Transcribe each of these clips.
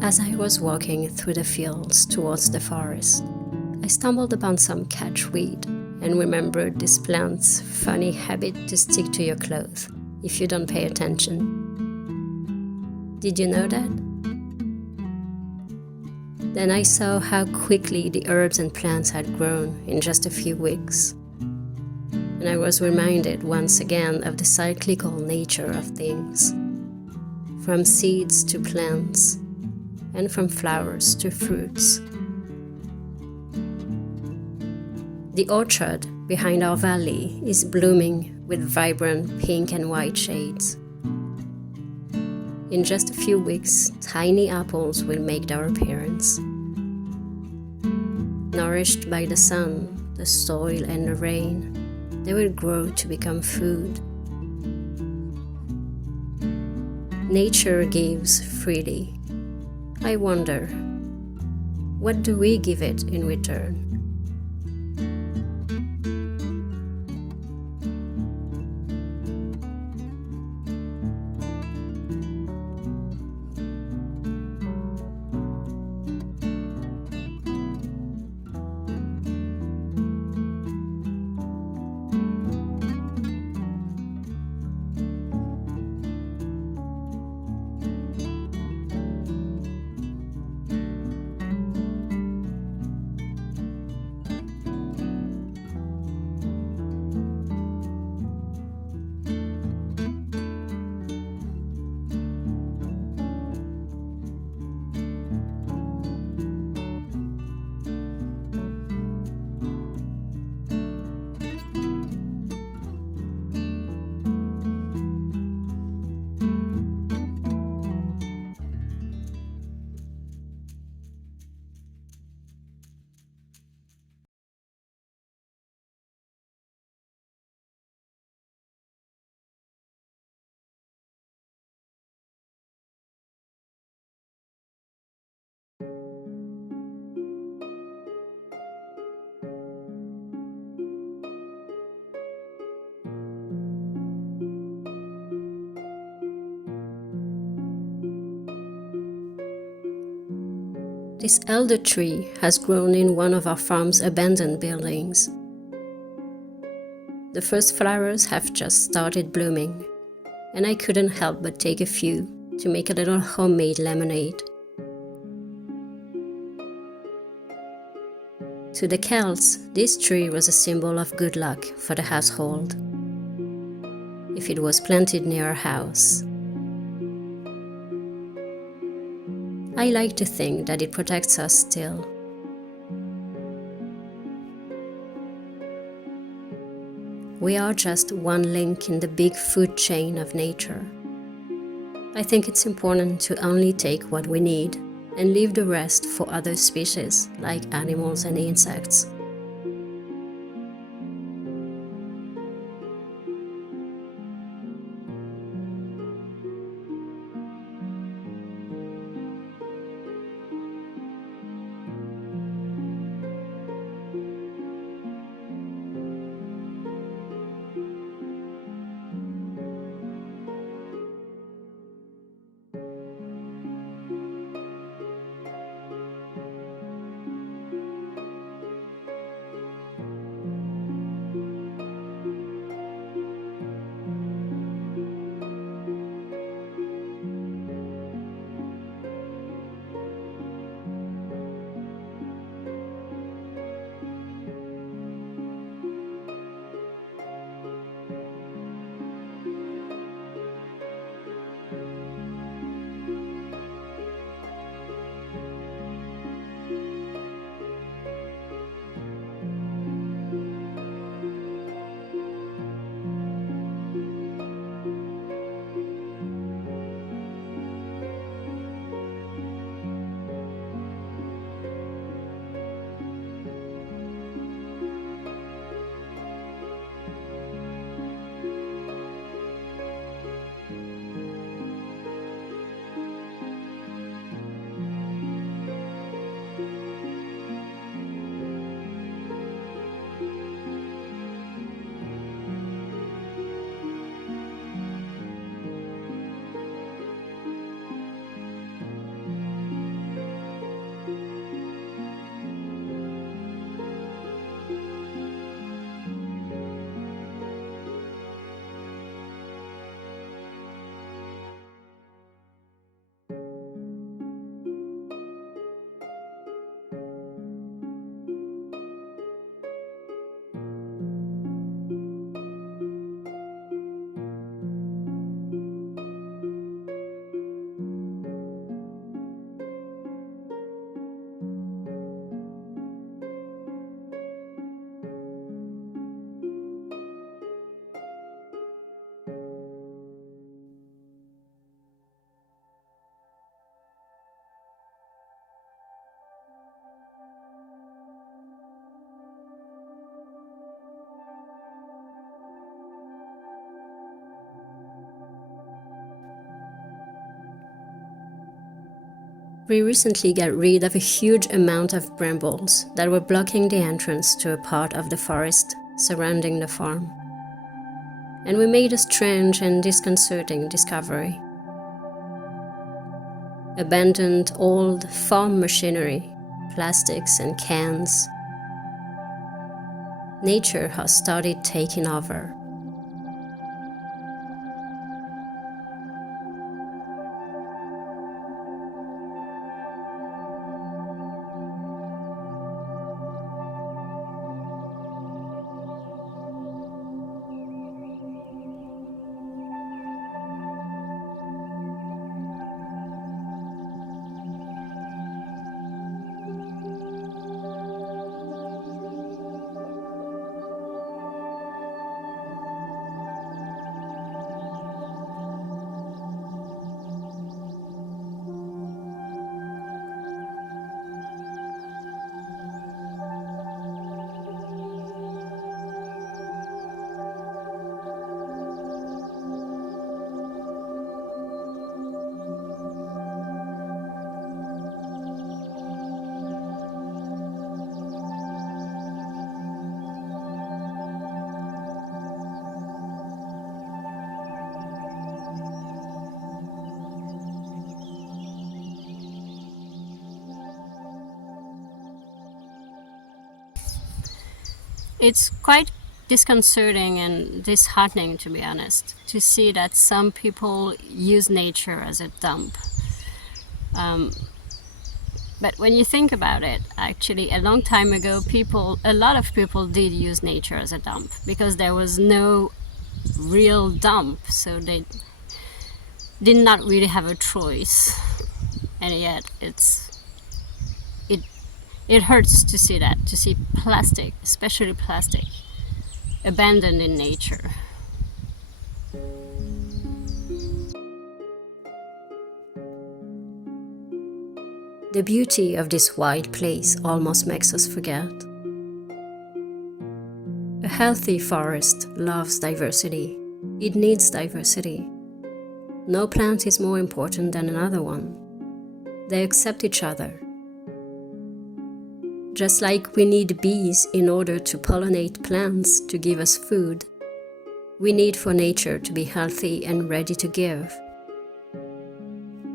As I was walking through the fields towards the forest, I stumbled upon some catchweed and remembered this plant's funny habit to stick to your clothes if you don't pay attention. Did you know that? Then I saw how quickly the herbs and plants had grown in just a few weeks. And I was reminded once again of the cyclical nature of things, from seeds to plants, and from flowers to fruits. The orchard behind our valley is blooming with vibrant pink and white shades. In just a few weeks, tiny apples will make their appearance. Nourished by the sun, the soil, and the rain, they will grow to become food. Nature gives freely. I wonder, what do we give it in return? This elder tree has grown in one of our farm's abandoned buildings. The first flowers have just started blooming, and I couldn't help but take a few to make a little homemade lemonade. To the Celts, this tree was a symbol of good luck for the household, if it was planted near a house. I like to think that it protects us still. We are just one link in the big food chain of nature. I think it's important to only take what we need and leave the rest for other species like animals and insects. We recently got rid of a huge amount of brambles that were blocking the entrance to a part of the forest surrounding the farm. And we made a strange and disconcerting discovery. Abandoned old farm machinery, plastics and cans. Nature has started taking over. It's quite disconcerting and disheartening, to be honest, to see that some people use nature as a dump. But when you think about it, actually, a long time ago, a lot of people did use nature as a dump because there was no real dump, so they did not really have a choice. And yet, it hurts to see that, to see plastic, especially plastic, abandoned in nature. The beauty of this wild place almost makes us forget. A healthy forest loves diversity. It needs diversity. No plant is more important than another one. They accept each other. Just like we need bees in order to pollinate plants to give us food, we need for nature to be healthy and ready to give.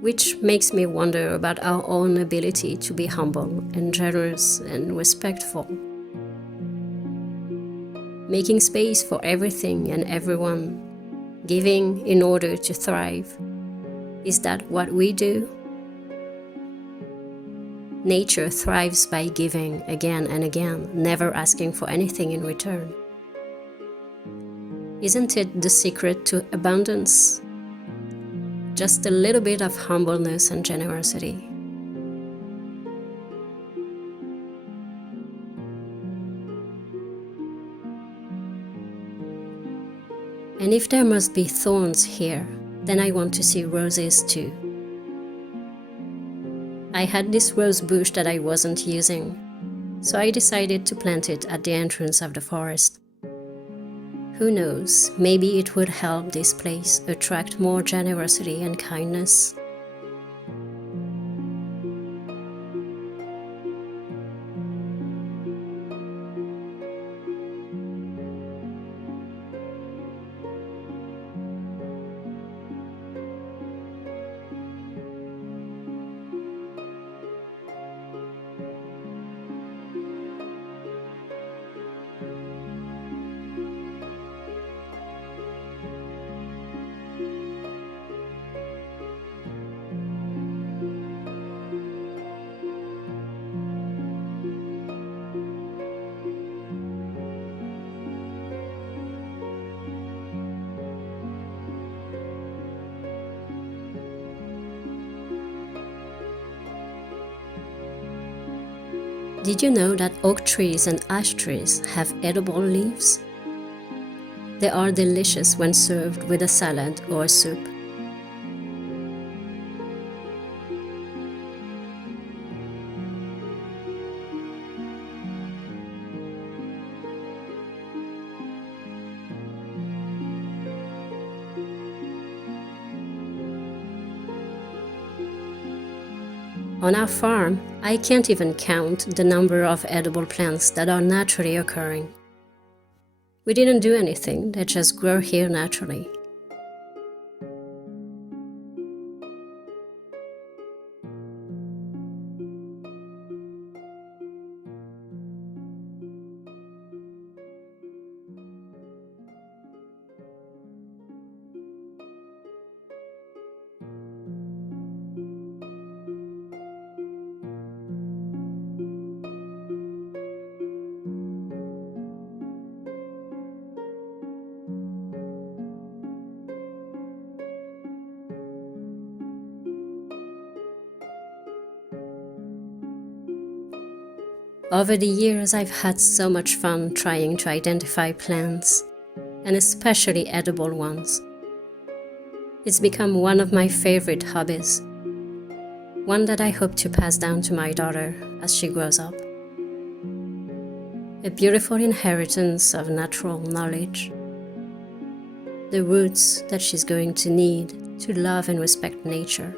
Which makes me wonder about our own ability to be humble and generous and respectful. Making space for everything and everyone, giving in order to thrive. Is that what we do? Nature thrives by giving again and again, never asking for anything in return. Isn't it the secret to abundance? Just a little bit of humbleness and generosity. And if there must be thorns here, then I want to see roses too. I had this rose bush that I wasn't using, so I decided to plant it at the entrance of the forest. Who knows, maybe it would help this place attract more generosity and kindness. Did you know that oak trees and ash trees have edible leaves? They are delicious when served with a salad or a soup. On our farm, I can't even count the number of edible plants that are naturally occurring. We didn't do anything, they just grow here naturally. Over the years, I've had so much fun trying to identify plants, and especially edible ones. It's become one of my favorite hobbies, one that I hope to pass down to my daughter as she grows up. A beautiful inheritance of natural knowledge, the roots that she's going to need to love and respect nature.